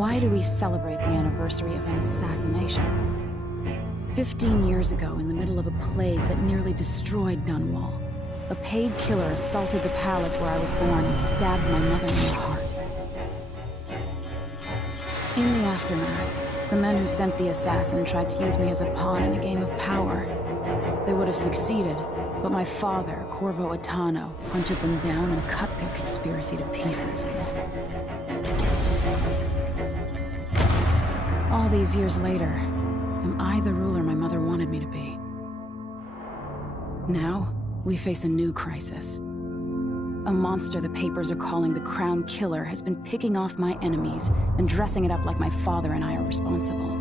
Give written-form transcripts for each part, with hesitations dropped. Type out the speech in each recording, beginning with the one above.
Why do we celebrate the anniversary of an assassination? 15 years ago, in the middle of a plague that nearly destroyed Dunwall, a paid killer assaulted the palace where I was born and stabbed my mother in the heart. In the aftermath, the men who sent the assassin tried to use me as a pawn in a game of power. They would have succeeded, but my father, Corvo Attano, hunted them down and cut their conspiracy to pieces. All these years later, am I the ruler my mother wanted me to be? Now, we face a new crisis. A monster the papers are calling the Crown Killer has been picking off my enemies and dressing it up like my father and I are responsible.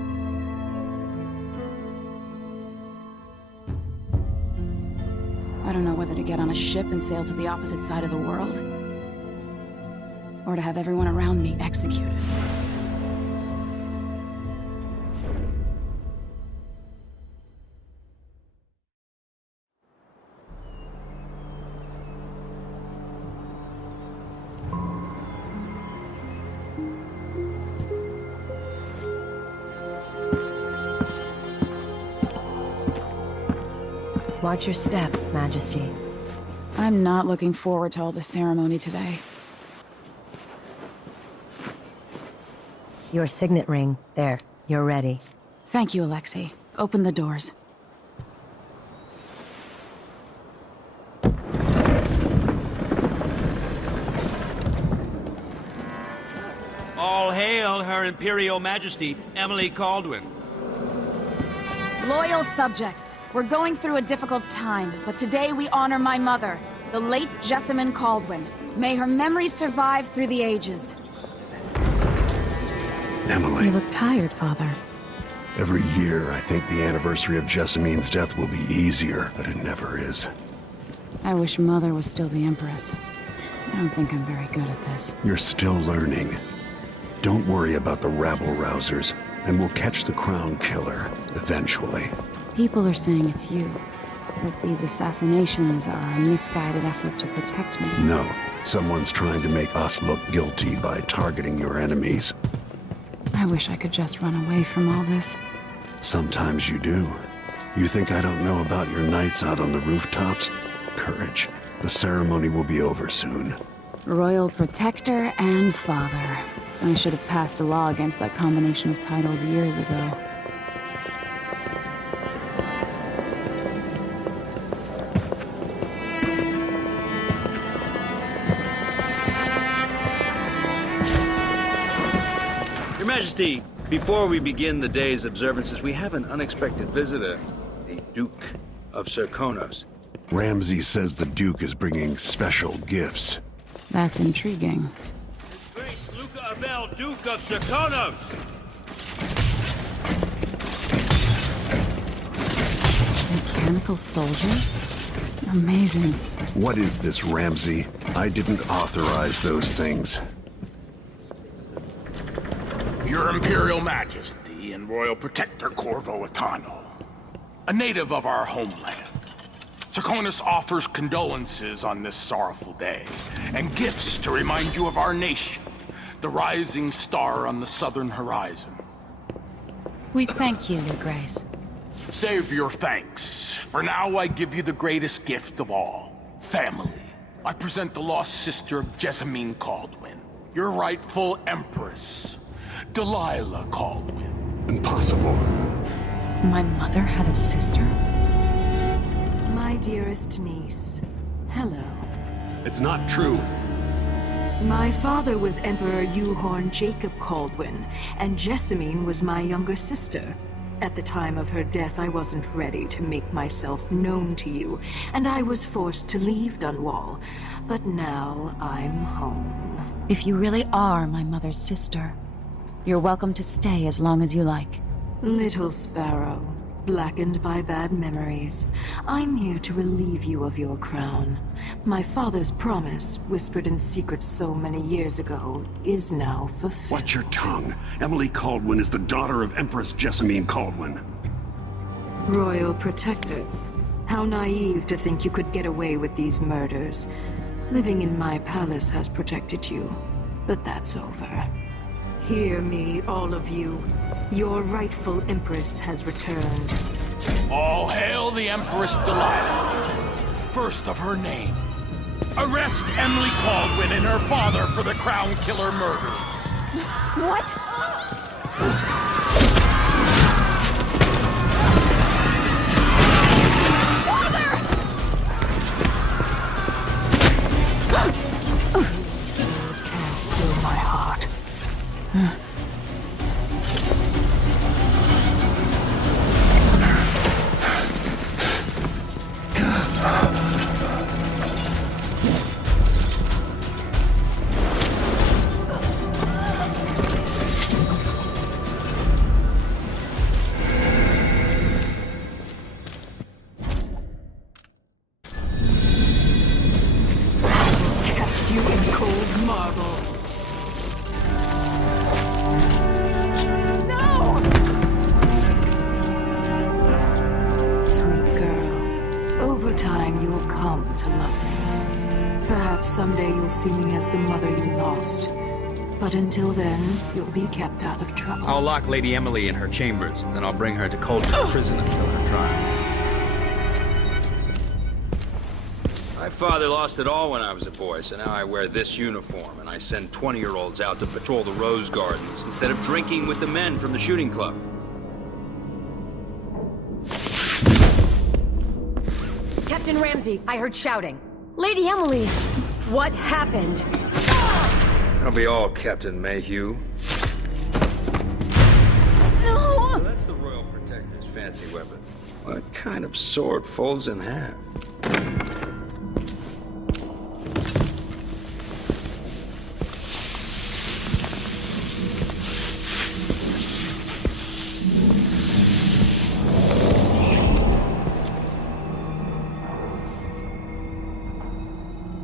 I don't know whether to get on a ship and sail to the opposite side of the world, or to have everyone around me executed. Watch your step, Majesty. I'm not looking forward to all the ceremony today. Your signet ring. There, you're ready. Thank you, Alexei. Open the doors. All hail Her Imperial Majesty, Emily Caldwin. Loyal subjects, we're going through a difficult time, but today we honor my mother, the late Jessamine Caldwin. May her memory survive through the ages. Emily. You look tired, Father. Every year, I think the anniversary of Jessamine's death will be easier, but it never is. I wish Mother was still the Empress. I don't think I'm very good at this. You're still learning. Don't worry about the rabble-rousers, and we'll catch the Crown Killer, eventually. People are saying it's you. That these assassinations are a misguided effort to protect me. No. Someone's trying to make us look guilty by targeting your enemies. I wish I could just run away from all this. Sometimes you do. You think I don't know about your nights out on the rooftops? Courage. The ceremony will be over soon. Royal Protector and Father. I should have passed a law against that combination of titles years ago. Your Majesty, before we begin the day's observances, we have an unexpected visitor, the Duke of Serkonos. Ramsay says the Duke is bringing special gifts. That's intriguing. His Grace Luca Abel, Duke of Serkonos! Mechanical soldiers? Amazing. What is this, Ramsay? I didn't authorize those things. Your Imperial Majesty and Royal Protector Corvo Attano, a native of our homeland. Serkonos offers condolences on this sorrowful day, and gifts to remind you of our nation, the rising star on the southern horizon. We thank you, Your Grace. Save your thanks. For now, I give you the greatest gift of all, family. I present the lost sister of Jessamine Caldwin, your rightful Empress, Delilah Caldwin. Impossible. My mother had a sister? My dearest niece, hello. It's not true. My father was Emperor Euhorn Jacob Caldwin, and Jessamine was my younger sister. At the time of her death, I wasn't ready to make myself known to you, and I was forced to leave Dunwall. But now I'm home. If you really are my mother's sister, you're welcome to stay as long as you like. Little sparrow, blackened by bad memories, I'm here to relieve you of your crown. My father's promise, whispered in secret so many years ago, is now fulfilled. Watch your tongue. Emily Caldwin is the daughter of Empress Jessamine Caldwin. Royal Protector, how naive to think you could get away with these murders. Living in my palace has protected you, but that's over. Hear me, all of you. Your rightful Empress has returned. All hail the Empress Delilah, first of her name. Arrest Emily Caldwin and her father for the Crown Killer murder. What? Can't still my heart. Cast you in cold marble. Sweet girl, over time you will come to love me. Perhaps someday you'll see me as the mother you lost. But until then, you'll be kept out of trouble. I'll lock Lady Emily in her chambers, then I'll bring her to Coldstream Prison until her trial. My father lost it all when I was a boy, so now I wear this uniform, and I send 20-year-olds out to patrol the rose gardens instead of drinking with the men from the shooting club. Captain Ramsey, I heard shouting. Lady Emily, what happened? That'll be all, Captain Mayhew. No! So that's the Royal Protector's fancy weapon. What kind of sword folds in half?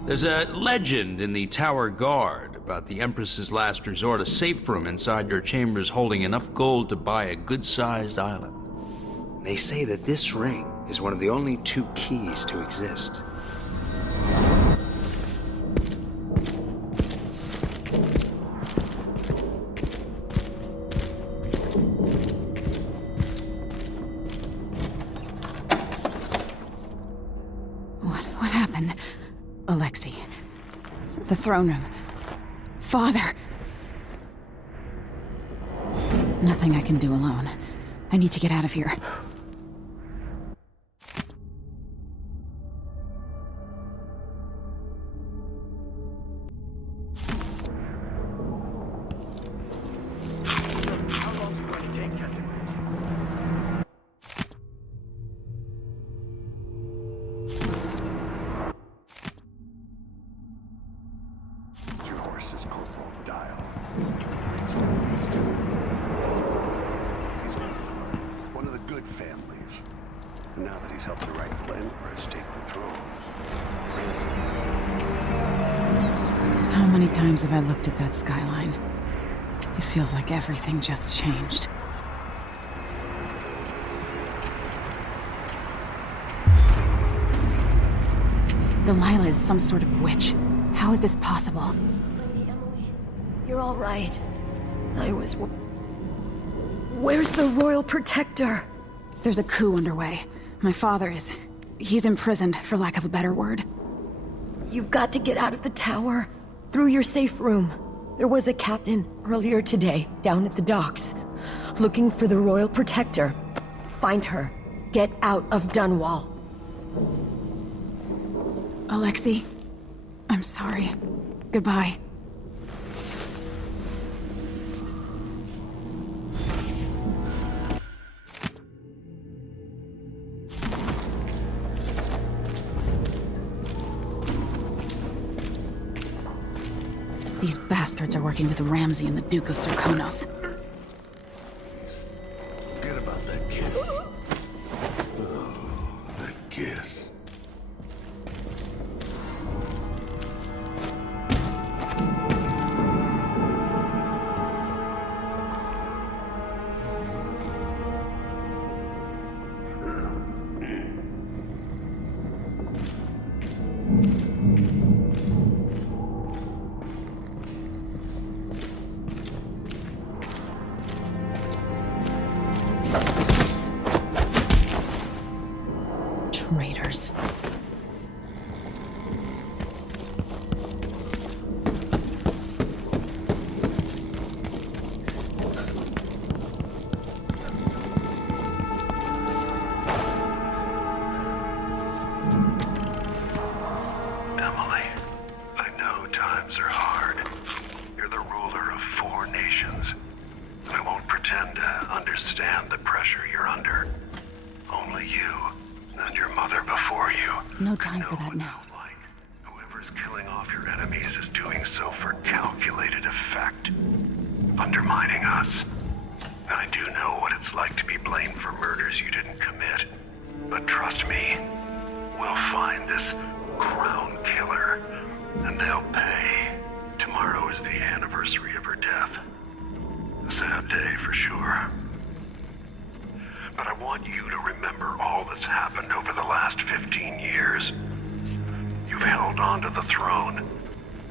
There's a legend in the Tower Guard about the Empress's last resort, a safe room inside your chambers holding enough gold to buy a good-sized island. They say that this ring is one of the only 2 keys to exist. What happened? Alexei. The throne room. Father! Nothing I can do alone. I need to get out of here. One of the good families. Now that he's helped the rightful Empress take the throne. How many times have I looked at that skyline? It feels like everything just changed. Delilah is some sort of witch. How is this possible? Lady Emily, you're all right. I was... Where's the Royal Protector? There's a coup underway. My father is... He's imprisoned, for lack of a better word. You've got to get out of the tower. Through your safe room. There was a captain earlier today, down at the docks, looking for the Royal Protector. Find her. Get out of Dunwall. Alexei, I'm sorry. Goodbye. These bastards are working with Ramsey and the Duke of Serkonos. Forget about that kiss. Oh, that kiss. Traitors. Emily, I know times are hard. You're the ruler of 4 nations. I won't pretend to understand the pressure you're under. Only you and your mother before you. No time for know that what now. it's like. Whoever's killing off your enemies is doing so for calculated effect. Undermining us. I do know what it's like to be blamed for murders you didn't commit. But trust me, we'll find this crown killer, and they'll pay. Tomorrow is the anniversary of her death. A sad day for sure. But I want you to remember all that's happened over the last 15 years. You've held on to the throne,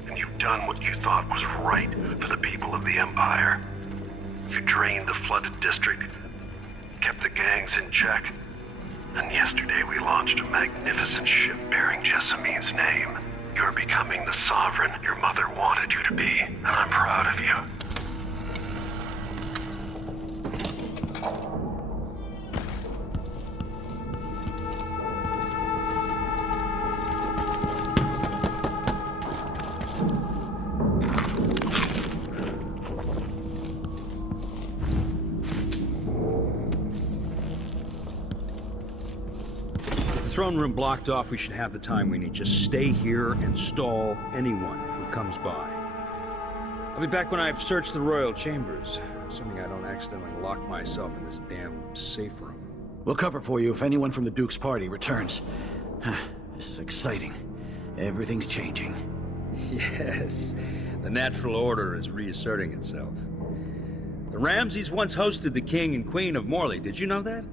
and you've done what you thought was right for the people of the Empire. You drained the flooded district, kept the gangs in check, and yesterday we launched a magnificent ship bearing Jessamine's name. You're becoming the sovereign your mother wanted you to be, and I'm proud of you. Throne room blocked off, we should have the time we need. Just stay here and stall anyone who comes by. I'll be back when I've searched the royal chambers, assuming I don't accidentally lock myself in this damn safe room. We'll cover for you if anyone from the Duke's party returns. This is exciting. Everything's changing. Yes, the natural order is reasserting itself. The Ramseys once hosted the king and queen of Morley. Did you know that?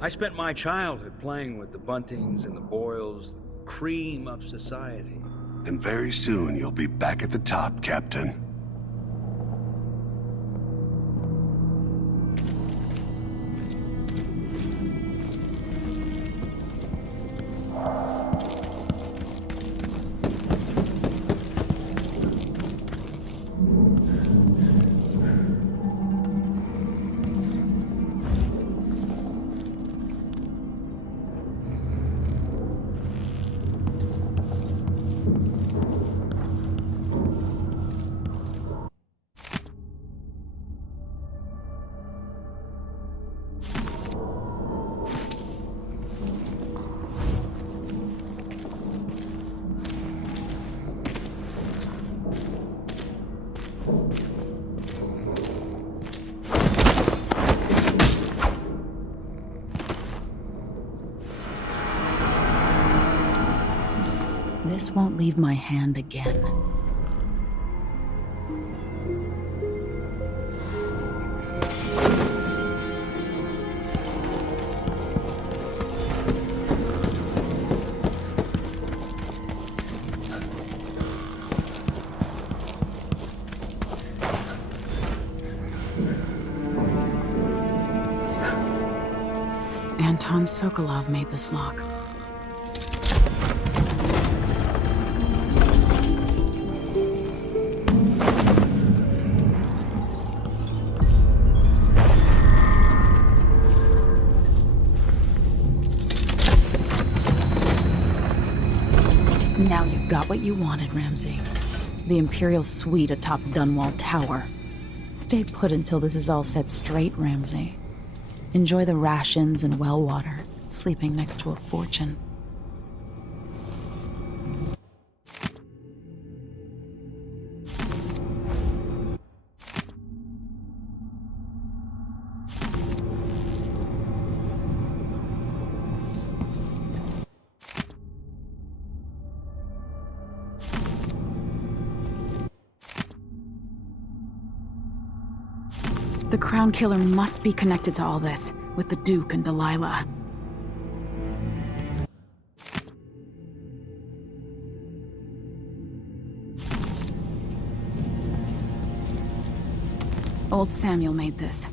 I spent my childhood playing with the Buntings and the Boyles, the cream of society. And very soon you'll be back at the top, Captain. This won't leave my hand again. Anton Sokolov made this lock. Now you've got what you wanted, Ramsey. The Imperial suite atop Dunwall Tower. Stay put until this is all set straight, Ramsey. Enjoy the rations and well water, sleeping next to a fortune. The Crown Killer must be connected to all this, with the Duke and Delilah. Old Samuel made this.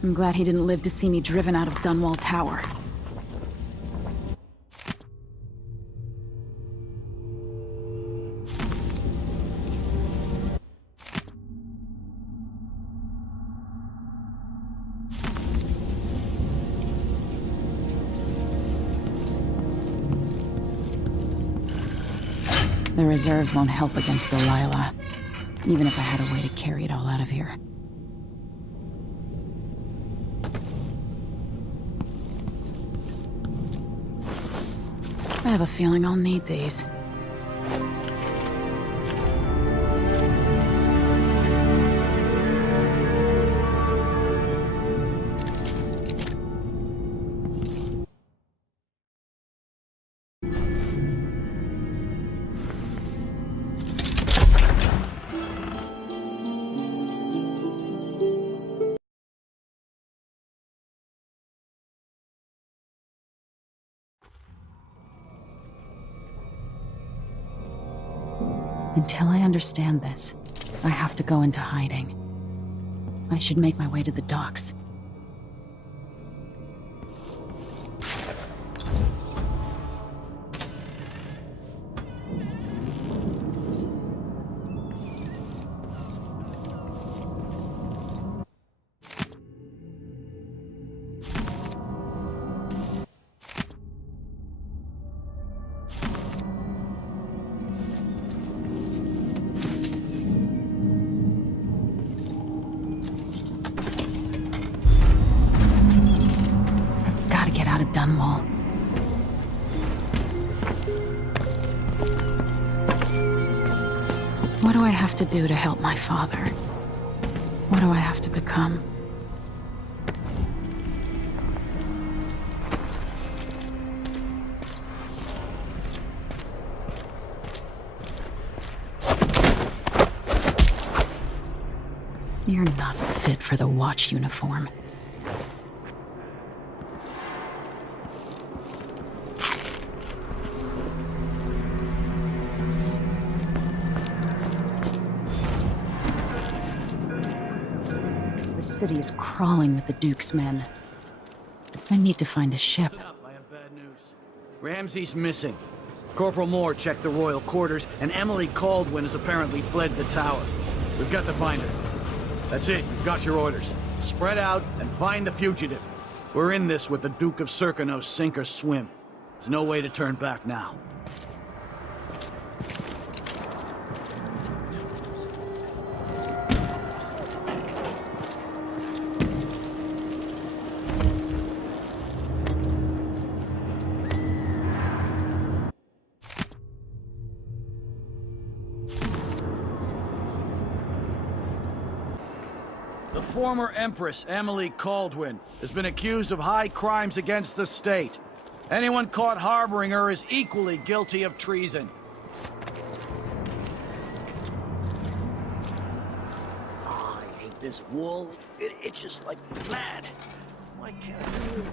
I'm glad he didn't live to see me driven out of Dunwall Tower. The reserves won't help against Delilah, even if I had a way to carry it all out of here. I have a feeling I'll need these. Until I understand this, I have to go into hiding. I should make my way to the docks. Dunwall. What do I have to do to help my father? What do I have to become? You're not fit for the Watch uniform. The city is crawling with the Duke's men. I need to find a ship. Listen up, I have bad news. Ramsey's missing. Corporal Moore checked the royal quarters, and Emily Caldwin has apparently fled the tower. We've got to find her. That's it, you've got your orders. Spread out and find the fugitive. We're in this with the Duke of Serkino, sink or swim. There's no way to turn back now. The former Empress, Emily Caldwin, has been accused of high crimes against the state. Anyone caught harboring her is equally guilty of treason. Oh, I hate this wool. It itches like mad. Why can't I do it?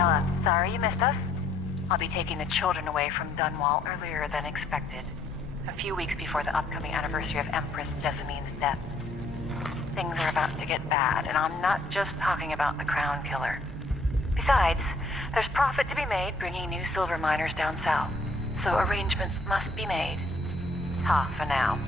Daniela, sorry you missed us. I'll be taking the children away from Dunwall earlier than expected. A few weeks before the upcoming anniversary of Empress Jessamine's death. Things are about to get bad, and I'm not just talking about the Crown Killer. Besides, there's profit to be made bringing new silver miners down south, so arrangements must be made. Ta for now.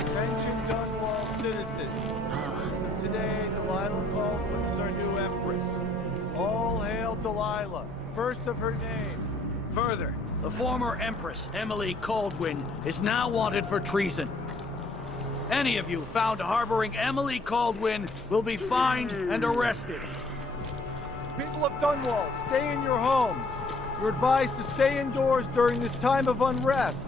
Attention Dunwall citizens. As of today, Delilah Caldwin is our new empress. All hail Delilah, first of her name. Further, the former Empress, Emily Caldwin, is now wanted for treason. Any of you found harboring Emily Caldwin will be fined and arrested. People of Dunwall, stay in your homes. You're advised to stay indoors during this time of unrest.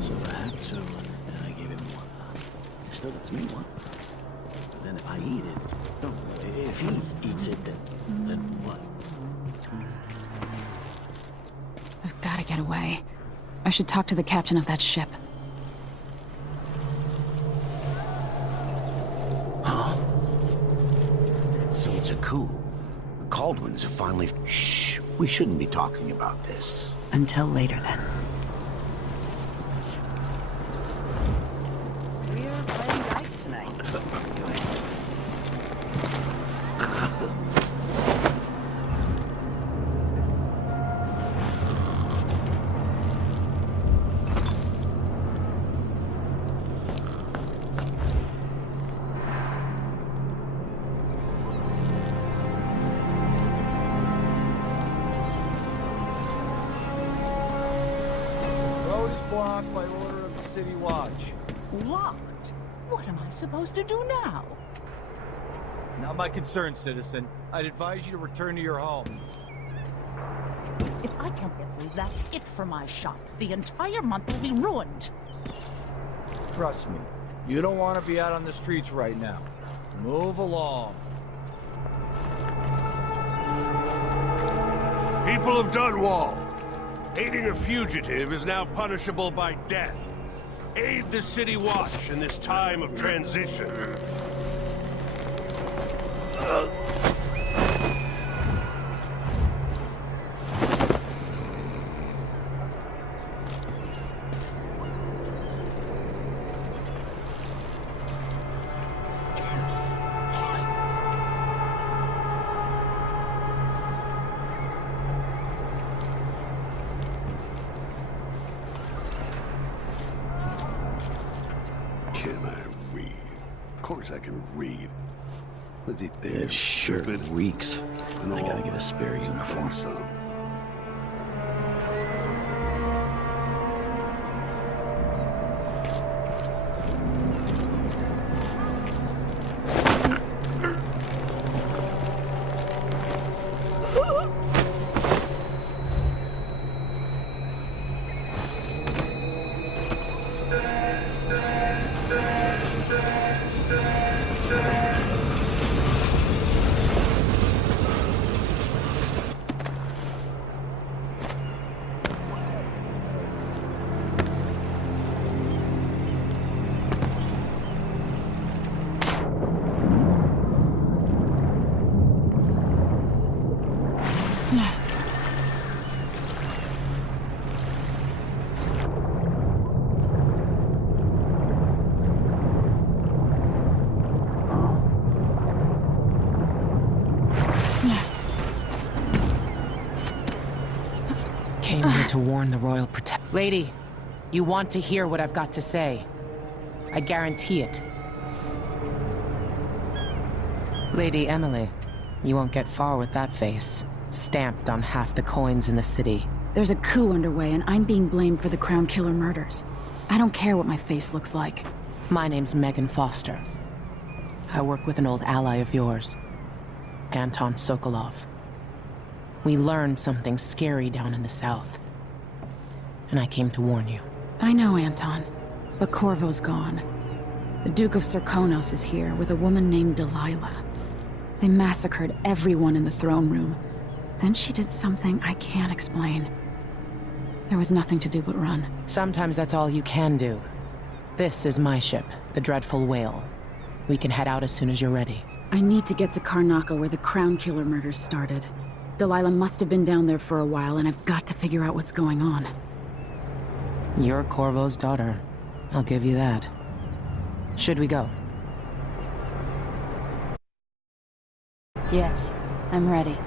So if I have two, and I give him one, it still gives me one. But then if I eat it, no, if he eats it, then what? I've got to get away. I should talk to the captain of that ship. Huh? So it's a coup. The Caldwins have finally... Shh. We shouldn't be talking about this. Until later, then. We are playing dice tonight. Road is blocked by order of the City Watch. Locked? What am I supposed to do now? Not my concern, citizen. I'd advise you to return to your home. If I can't get through, that's it for my shop. The entire month will be ruined. Trust me, you don't want to be out on the streets right now. Move along. People of Dunwall, aiding a fugitive is now punishable by death. Aid the City Watch in this time of transition. Can I read? Of course I can read. What's he think? This shirt Stupid? reeks. And I gotta all get a spare that. uniform. Think so. Came here to warn the Royal Protector. Lady, you want to hear what I've got to say. I guarantee it. Lady Emily, you won't get far with that face, stamped on half the coins in the city. There's a coup underway, and I'm being blamed for the Crown Killer murders. I don't care what my face looks like. My name's Megan Foster. I work with an old ally of yours, Anton Sokolov. We learned something scary down in the south, and I came to warn you. I know, Anton, but Corvo's gone. The Duke of Serkonos is here with a woman named Delilah. They massacred everyone in the throne room. Then she did something I can't explain. There was nothing to do but run. Sometimes that's all you can do. This is my ship, the Dreadful Whale. We can head out as soon as you're ready. I need to get to Karnaca where the Crown Killer murders started. Delilah must have been down there for a while, and I've got to figure out what's going on. You're Corvo's daughter. I'll give you that. Should we go? Yes, I'm ready.